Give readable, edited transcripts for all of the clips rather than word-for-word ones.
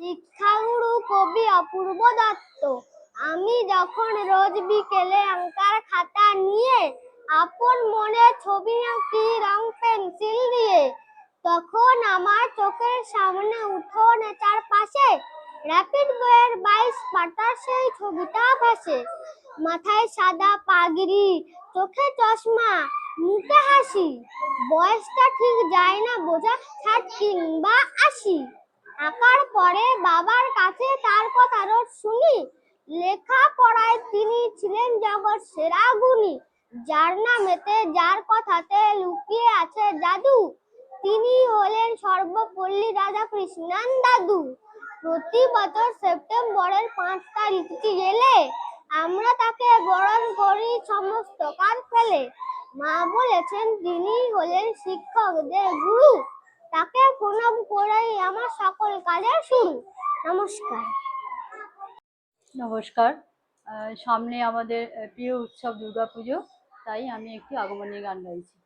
শিক্ষাগুরু কবি অপূর্ব দত্ত। আমি যখন রোজ বিকেলে আঁকার খাতা নিয়ে আপন মনে ছবি আঁকি রং পেন্সিল দিয়ে, তখন আমার চোখের সামনে উঠোনে চারপাশে র্যাপিড বইয়ের 22 পাতার সেই ছবিটা ভাসে। মাথায় সাদা পাগড়ি, চোখে চশমা, মুখে হাসি, বয়সটা ঠিক যায় না বোঝা, 60 কিংবা 80। আঁকার পরে বাবার কাছে তার কথা রোজ শুনি, লেখাপড়ায় তিনি ছিলেন জগৎ সেরা গুণী। যার নামেতে যার কথাতে লুকিয়ে আছে জাদু, তিনি হলেন সর্বপল্লী রাধাকৃষ্ণান দাদু। প্রতি বছর সেপ্টেম্বরের 5 তারিখটি এলে আমরা তাকে বরণ করি সমস্ত কাজ ফেলে। মা বলেছেন তিনি হলেন শিক্ষকদের গুরু, তাকে প্রণাম করেই আমার সকল কাজের শুরু। নমস্কার। নমস্কার। সামনে আমাদের প্রিয় উৎসব দুর্গাপুজো, তাই আমি একটি আগমনী গান গাইছি।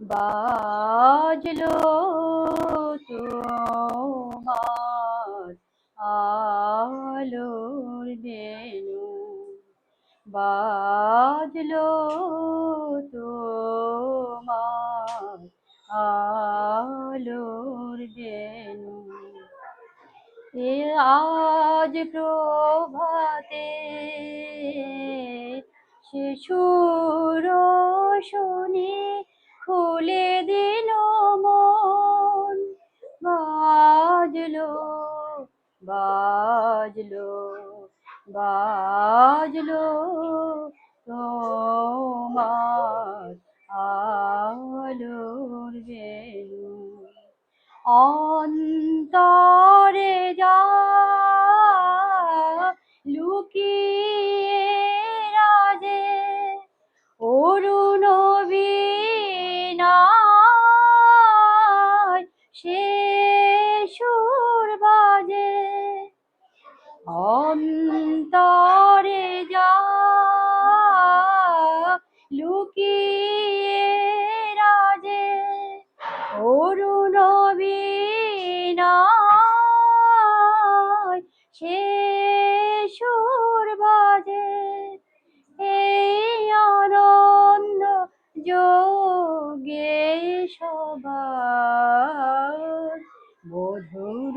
বাজলো তোমার আলোর বেনু, বাজলো তোমার আলোর বেনু, এ আজ প্রভাতে শিশুর শুনি খুলে দিল মন, বাজলো বাজলো বাজলো তোমার আলোর বেনু, অন্তরে যা লুকিয়ে রাজে অরুণ বীণায় সে সুর বাজে, অন্তরে যা লুকিয়ে রাজে অরুণ বীণায় সে সুর বাজে, এই আনন্দ যোগে সবার মধুর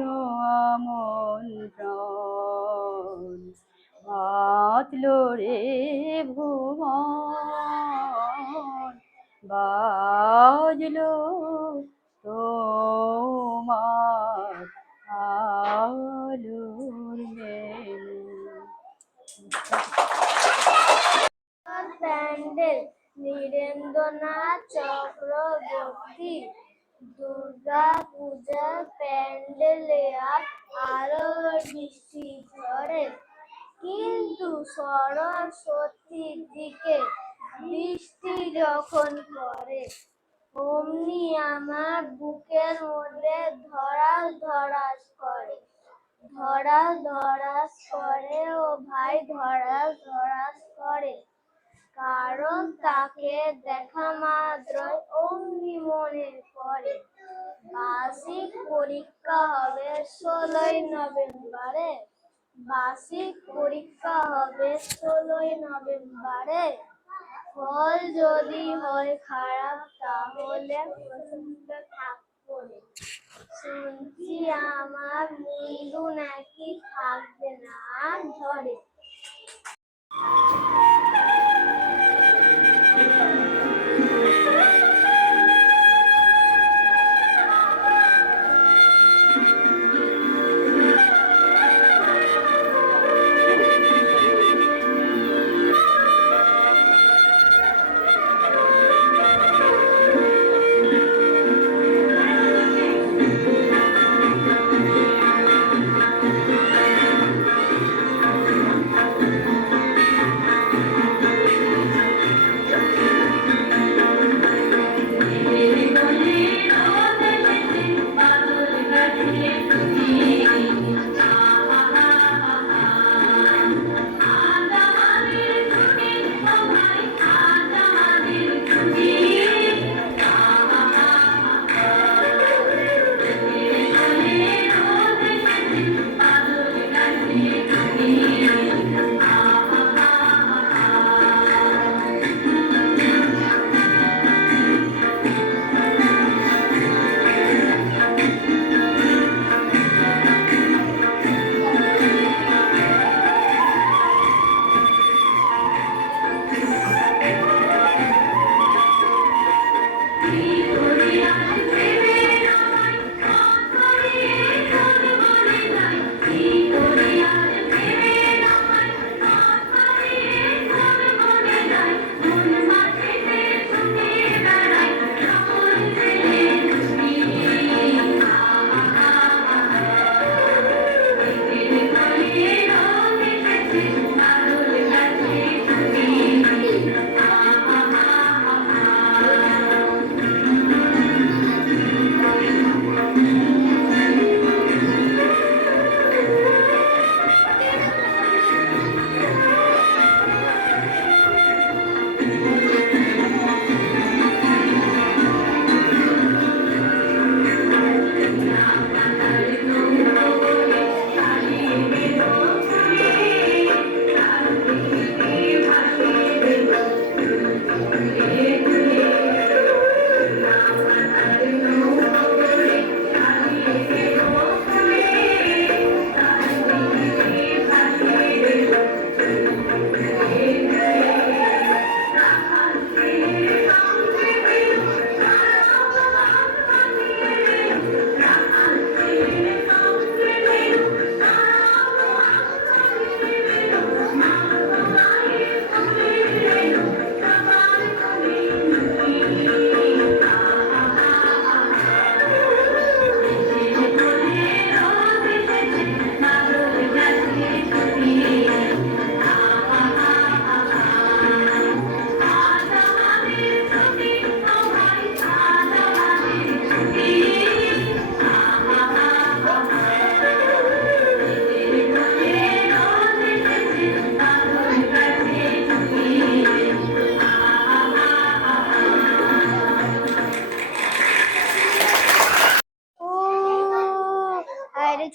আমন্ত্রণ, বাজলো রে ভুবন, বাজলো তোমার আলোর বেনু। প্যান্ডেল নীরেন্দ্রনাথ চক্রবর্তী, দুর্গা দুর্গা পূজার প্যান্ডেলে আরো বৃষ্টি ঝরে, কিন্তু সরস্বতীর দিকে বৃষ্টি যখন পড়ে, অমনি আমার বুকের মধ্যে ধড়াস ধড়াস করে, ধড়াস ধড়াস করে ও ভাই, ধড়াস ধড়াস করে। কারণ তাকে দেখা মাত্রই অমনি মনে পড়ে বার্ষিক পরীক্ষা হবে 16ই নভেম্বরে, বার্ষিক পরীক্ষা হবে 16ই নভেম্বরে। ফল যদি হয় খারাপ তাহলে প্রশস্ত থাকবো না। শুনছি আমার মুন্ডু নাকি থাকবে না ধরে।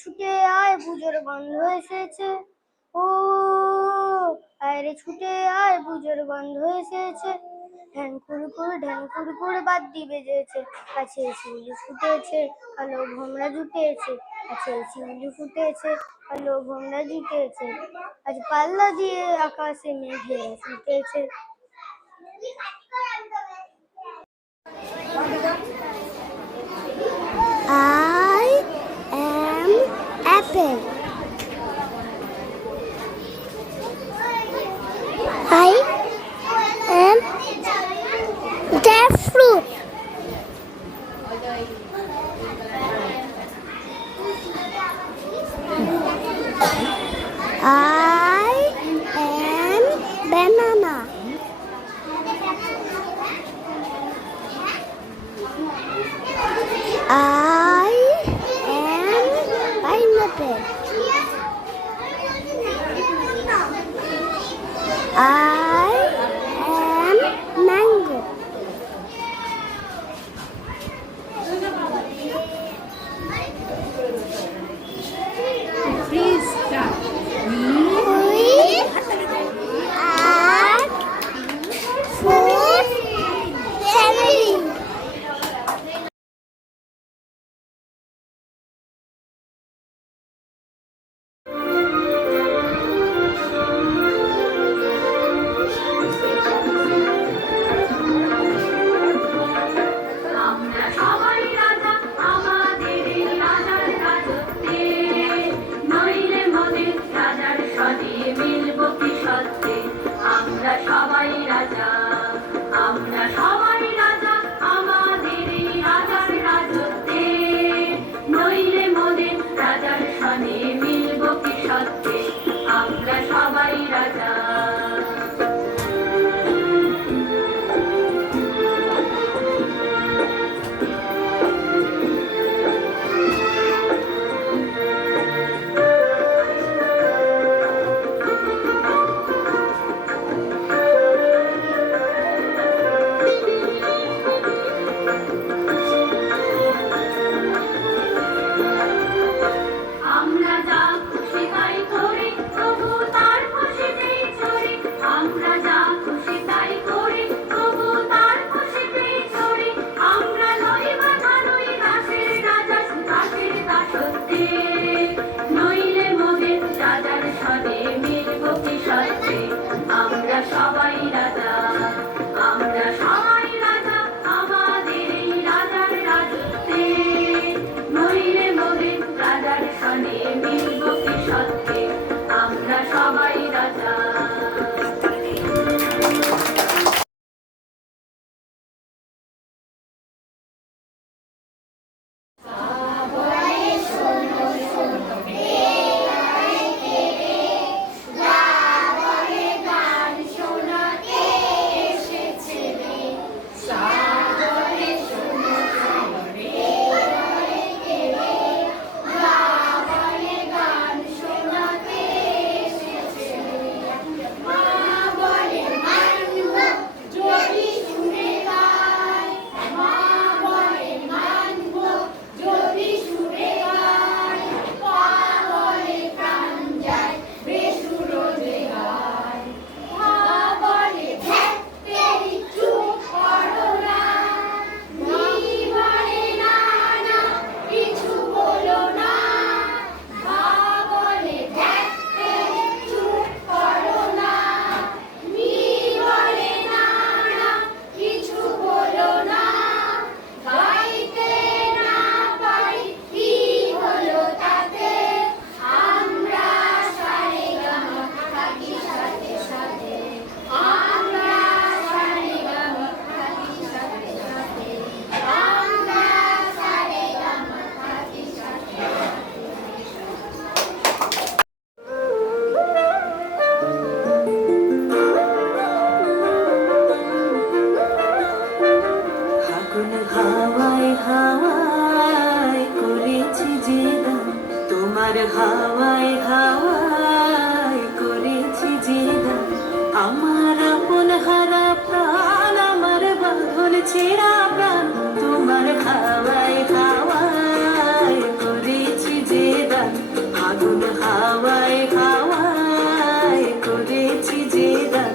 ছুটে আয় পুজোর গন্ধ এসেছে, ও আরে ছুটে আয় পুজোর গন্ধ এসেছে। ঢ্যান কুড়কুড় বাদ্যি বেজেছে, কাছে শিউলি ফুটেছে, কালো ভোমরা জুটেছে, কাছে শিউলি ফুটেছে, কালো ভোমরা জুটেছে, আজ পাল্লা দিয়ে আকাশে মেঘে ফুটেছে। I am apple. I am the fruit. I am banana. I am pineapple. I am mango. Please start. We are food sharing. আমরা সবাই রাজা আমাদের এই রাজার রাজত্বে, নইলে মোদের রাজার সনে মিলব কি সত্যে। আমরা সবাই রাজা, আমরা সবাই রাজা আমাদের এই রাজার রাজত্বে, নইলে মোদের রাজার সনে মিলব কি সত্যে। আমরা সবাই রাজা। আমরা যা খুশি তাই করি, তবু তার খুশিতেই চড়ি। আমরা যা খুশি তাই করি, তবু তার খুশিতেই চড়ি। আমরা নই বাধা, নই দাসের রাজা, দাসের দাসত্বে, নইলে মোদের রাজার সনে মিলব কি সত্যে। আমরা সবাই রাজা, আমরা সবাই রাজা আমাদের এই রাজার রাজত্বে, নইলে মোদের রাজার সনে মিলব কি সত্যে। আমরা সবাই রাজা। ফাগুন হাওয়ায় হাওয়ায় করেছি যে গান, তোমার হাওয়ায় হাওয়ায় করেছি যে গান। আমার আপন হারা প্রাণ, আমার বাঁধন ছেঁড়া প্রাণ, তোমার হাওয়ায় হাওয়ায় করেছি যে গান। ফাগুন হাওয়ায় হাওয়ায় করেছি যে গান।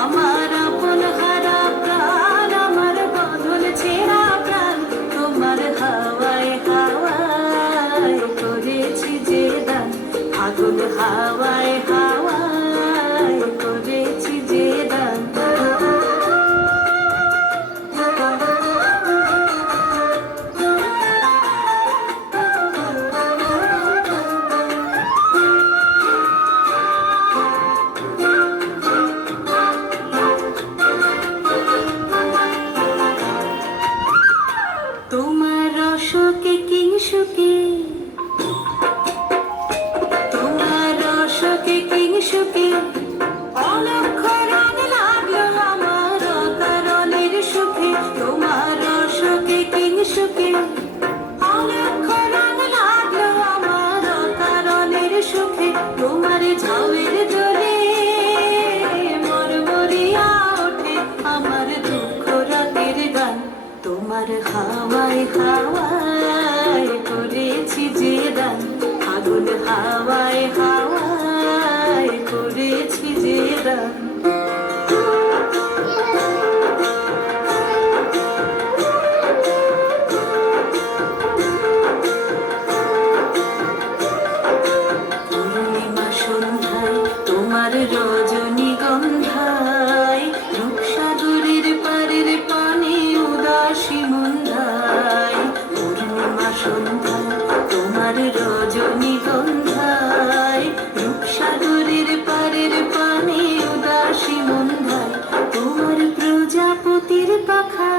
আমার আপন হারা প্রাণ, আমার বাঁধন ছেঁড়া প্রাণ, তোমার হাওয়ায় হাওয়ায় করেছি যে গান। ফাগুন হাওয়ায় হাওয়ায় করেছি যে গান। তোমার অশোকে প্রাণ পূর্ণিমা সন্ধ্যায় তোমার রজনীগন্ধায় রূপসাগরের পারের পানে উদাসী মন্দায় পূর্ণিমা সন্ধ্যায় তোমার রজনীগন্ধায় রূপসাগরের পারের পানে উদাসী মন্দায় তোমার প্রজাপতির পাখা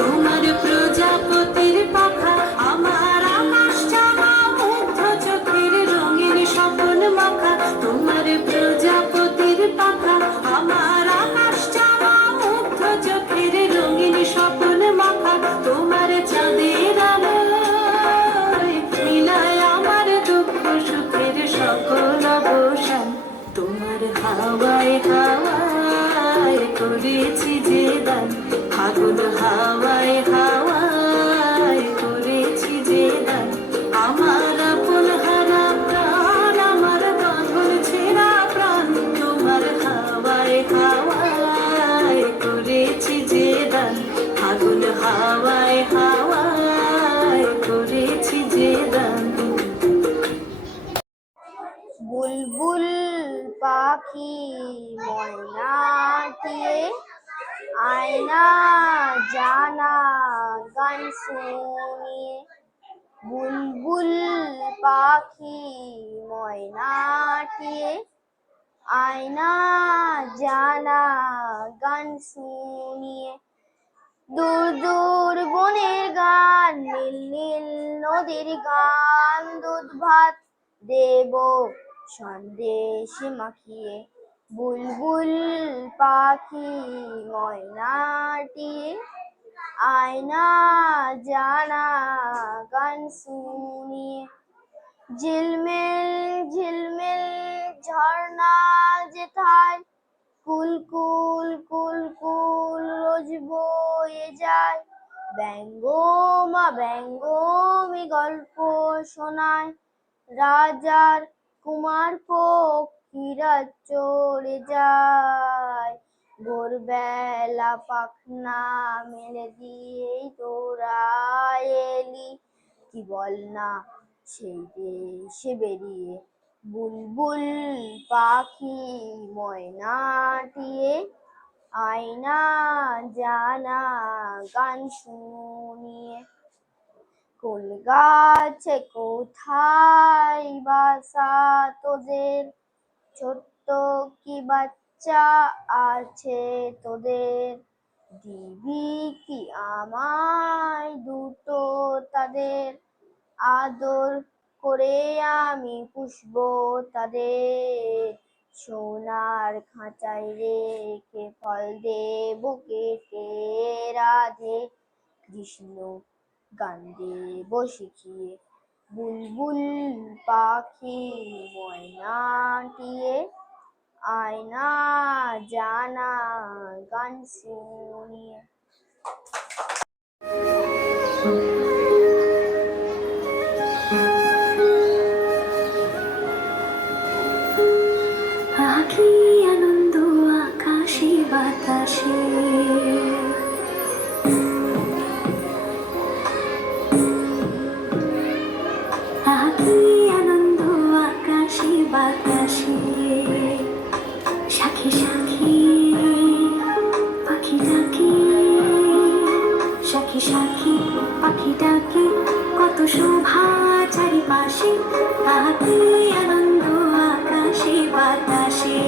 তোমার প্রজাপতির পাখা আমার আকাশ চাওয়া মুগ্ধ চোখের রঙের স্বপন মাখা তোমার প্রজাপতির পাখা আমার আকাশ চাওয়া মুগ্ধ চোখের রঙিন স্বপন মাখা তোমার চাঁদের আলোয় মিলায় আমার দুঃখ সুখের সকল অবসান তোমার হাওয়ায় হাওয়ায় করেছি যে দান ফাগুন হাওয়ায় হাওয়ায় করেছি যে দান আমার আপন হারা প্রাণ আমার বাঁধন ছেঁড়া প্রাণ তোমার হাওয়ায় হাওয়ায় করেছি যে দান ফাগুন হাওয়ায় হাওয়ায় করেছি যে দান বুলবুল পাখি ময়নাটিয়ে আয়না জানা গান শুনিয়ে বুলবুল পাখি ময়নাটিয়ে আয়না জানা গান শুনিয়ে দূর দূর বনের গান নীল নীল নদীর গান দুধ ভাত দেব সন্দেশ মাখিয়ে বুলবুল পাখি ময়নাটিয়ে আয়না জানা গান শুনিয়ে ঝিলমিল ঝিলমিল ঝর্ণা যেথায় কুল কুল কুল কুল রোজ বয়ে যায় ব্যঙ্গমা ব্যঙ্গমী গল্প শোনায় রাজার কুমার পক্ষীরা চড়ে যায় ভোরবেলা পাখনা মেলে দিয়েই তোরা এলি কি বল না সেই দেশে বেরিয়ে বুলবুল পাখি ময়নাটিয়ে আয়না জানা গান শুনিয়ে কোন গাছে কোথায় বাসা তোদের ছোট্ট কি বাচ্চা আছে তোদের দিবি কি আমায় দুটো তাদের আদর করে আমি পুষবো তাদের সোনার খাঁচায় রেখে ফল দেব কেটে রাধে কৃষ্ণ গান দেব শিখিয়ে বুলবুল পাখি ময়নাটিয়ে আয়না জানা গান শুনিয়ে আকি আনন্দ আকাশে বাতাসে আকি আনন্দ আকাশে বাতাসে সাখী সাখী পাখি ডাকে সাখী সাখী পাখি ডাকে কত শোভা চারিপাশে আকি আনন্দ আকাশে বাতাসে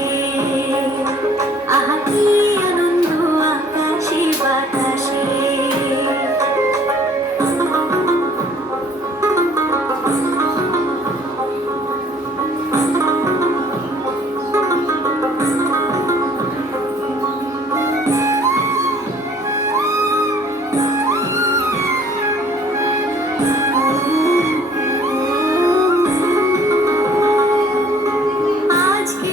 আকি আনন্দ আকাশে বাতাসে আজকে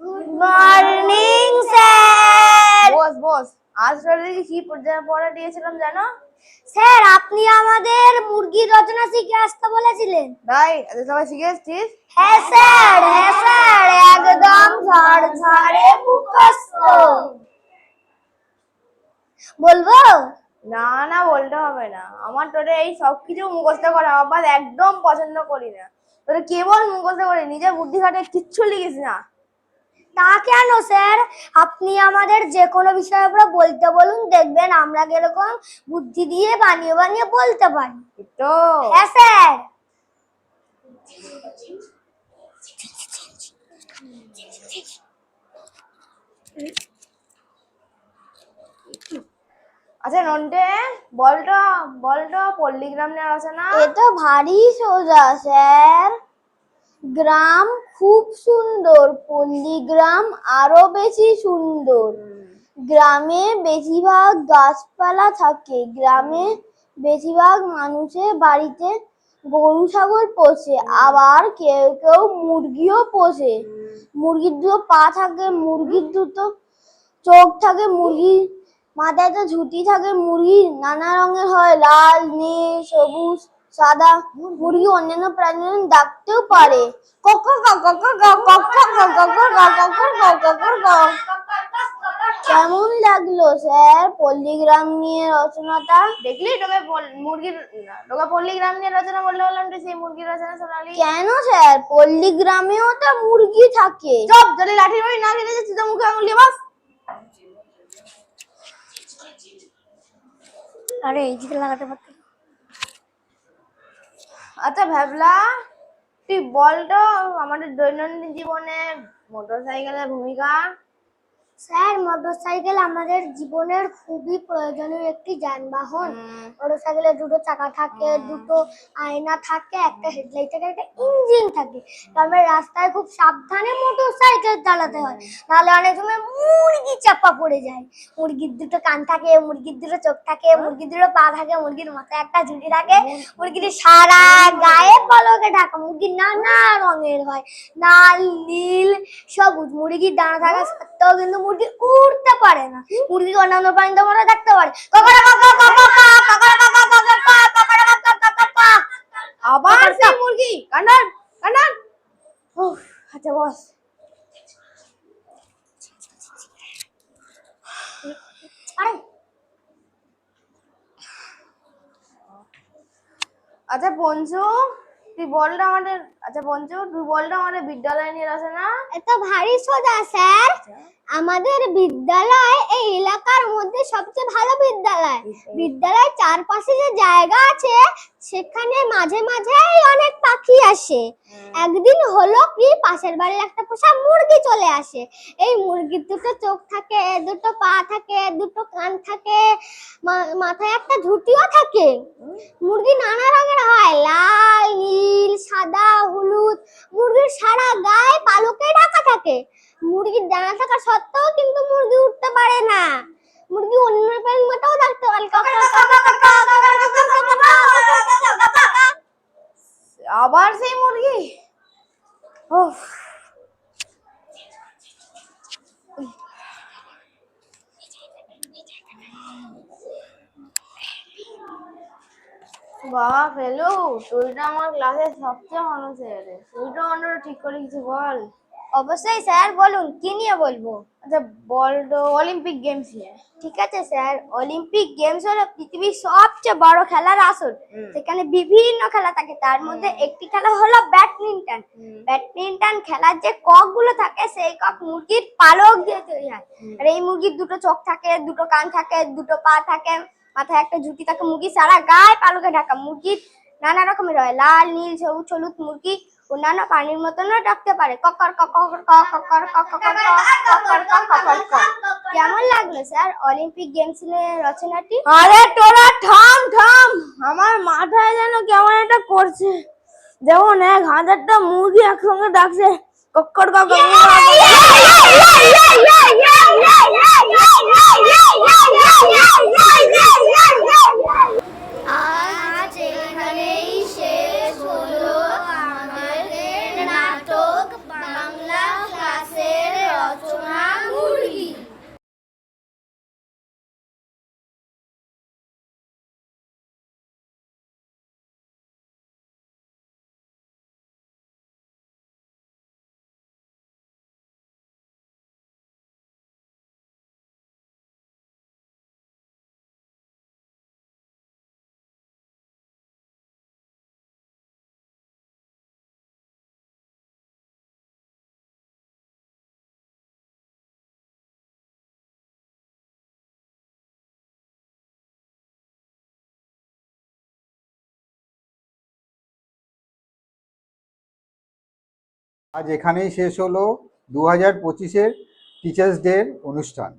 গুড মর্নিং স্যার। বস বস, আজ তোদেরকে কি পড়া দিয়েছিলাম জানো? স্যার আপনি আমাদের মুরগির রচনা শিখে আসতে বলেছিলেন। তাই সবাই শিখে এসছিস? হ্যাঁ স্যার, একদম ঝরঝরে মুখস্থ। বলবো? না না, বলতে হবে না। আমার তোদের এই সব কিছু মুখস্থ করা আবার একদম পছন্দ করি না। তোদের কেবল মুখস্থ করে, নিজের বুদ্ধি খাটে কিচ্ছু লিখিস না। তা কেন স্যার? আপনি আমাদের যে কোনো বিষয়ের উপরে বলতে বলুন, দেখবেন আমরা কিরকম বুদ্ধি দিয়ে বানিয়ে বানিয়ে বলতে পারি। তো হ্যাঁ স্যার। আচ্ছা নন্টে, বলতো পল্লীগ্রাম নিয়ে রচনা। এ তো ভারী সোজা স্যার। গ্রাম খুব সুন্দর, পল্লীগ্রাম আরো বেশি সুন্দর। গ্রামে বেশিরভাগ গাছপালা থাকে। গ্রামে বেশিরভাগ মানুষের বাড়িতে গরু ছাগল পোষে, আবার কেউ কেউ মুরগিও পোষে। মুরগির দুটো পা থাকে, মুরগির দুটো চোখ থাকে, মুরগির মাথায় তো ঝুঁটি থাকে। মুরগি নানা রঙের হয়, লাল, নীল, সবুজ, সাদা। মুরগি অন্যান্য প্রাণী ডাকতেও পারে। কেমন লাগলো স্যার পল্লীগ্রাম নিয়ে রচনাটা? দেখলি, তোকে পল্লীগ্রাম নিয়ে রচনা বললে বললাম, তুই সেই মুরগির রচনা শোনালি। কেন স্যার, পল্লীগ্রামেও তো মুরগি থাকে। চপ, যদি লাঠির বাড়ি না খেতে যাচ্ছিস তো মুখে আঙুল দিয়ে বাস। আরে এই দিকে লাগাতে পারতাম। আচ্ছা ভাবলা, তুই বলতো আমাদের দৈনন্দিন জীবনে মোটরসাইকেলের ভূমিকা। স্যার মোটরসাইকেল আমাদের জীবনের খুবই প্রয়োজনীয় একটি যানবাহন। মোটরসাইকেলে দুটো চাকা থাকে, দুটো আয়না থাকে, একটা হেডলাইট থাকে, একটা ইঞ্জিন থাকে। তবে রাস্তায় খুব সাবধানে মোটরসাইকেল চালাতে হয়, নাহলে অনেক সময় মুরগি চাপা পড়ে যায়। মুরগির দুটো কান থাকে, মুরগির দুটো চোখ থাকে, মুরগির দুটো পা থাকে, মুরগির মাথায় একটা ঝুঁটি থাকে, মুরগির সারা গায়ে পালকে ঢাকা। মুরগির নানা রঙের হয়, লাল, নীল, সবুজ। মুরগির ডানা থাকা সত্ত্বেও কিন্তু মুরগি উড়তে পারে না। মুরগি অন্যান্য প্রাণীদের মতো দেখতে পারে। আবার সেই মুরগি কান্নার কান্নার। আচ্ছা বস। আচ্ছা পঞ্চু, তুই বলটা আমাদের বিদ্যালয় নিয়ে রচনা। এটা ভারী সোজা স্যার। আমাদের বিদ্যালয় এই এলাকার মধ্যে সবচেয়ে ভালো বিদ্যালয়। বিদ্যালয়ের চারপাশে যে জায়গা আছে সেখানে মাঝে মাঝেই অনেক পাখি আসে। একদিন হলো কি, পাশের বাড়ির একটা পোষা মুরগি চলে আসে। এই মুরগির দুটো চোখ থাকে, দুটো পা থাকে, দুটো কান থাকে, মাথায় একটা ঝুঁটিও থাকে। মুরগি নানা রঙের হয়, লাল, নীল, সাদা, হলুদ। মুরগির সারা গায়ে পালকে ঢাকা থাকে। মুরগির ডানা থাকা সত্ত্বেও কিন্তু মুরগি উঠতে পারে না। মুরগি অন্য প্রাণীর মতোও দেখতে পারে। আবার সেই মুরগি। বাবা ফেলু, তুই তো আমার ক্লাসের সবচেয়ে ভালো ছেলে। তুই তো অন্যটা ঠিক করে কিছু বল। অবশ্যই স্যার, বলুন কি নিয়ে বলবো? আচ্ছা বল তো অলিম্পিক গেমস নিয়ে। ঠিক আছে স্যার। অলিম্পিক গেমস হলো পৃথিবীর সবচেয়ে বড় খেলার আসর। সেখানে বিভিন্ন খেলা থাকে, তার মধ্যে একটি খেলা হলো ব্যাডমিন্টন। ব্যাডমিন্টন খেলার যে কক গুলো থাকে, সেই কক মুরগির পালক দিয়ে তৈরি হয়। আর এই মুরগির দুটো চোখ থাকে, দুটো কান থাকে, দুটো পা থাকে, মাথায় একটা ঝুঁটি থাকে। মুরগির সারা গায়ে পালকে ঢাকা। মুরগির নানা রকমের হয়, লাল, নীল, সবুজ, হলুদ। মুরগি অন্যান্য পানির মতনও ডাকতে পারে। ককর ককর ককর ককর ককর ককর ককর। কেমন লাগলো স্যার অলিম্পিক গেমস নিয়ে রচনাটি? আরে তোরা থাম থাম, আমার মাথায় যেন কেমন একটা করছে। যেমন 1000টা মুরগি একসঙ্গে ডাকছে কক্কর কক্কর। আজ এখানেই শেষ হলো আমাদের নাটক বাংলা ক্লাসের রচনা মুরগি। আজ এখানেই শেষ হলো 2025-এর টিচার্স ডের অনুষ্ঠান।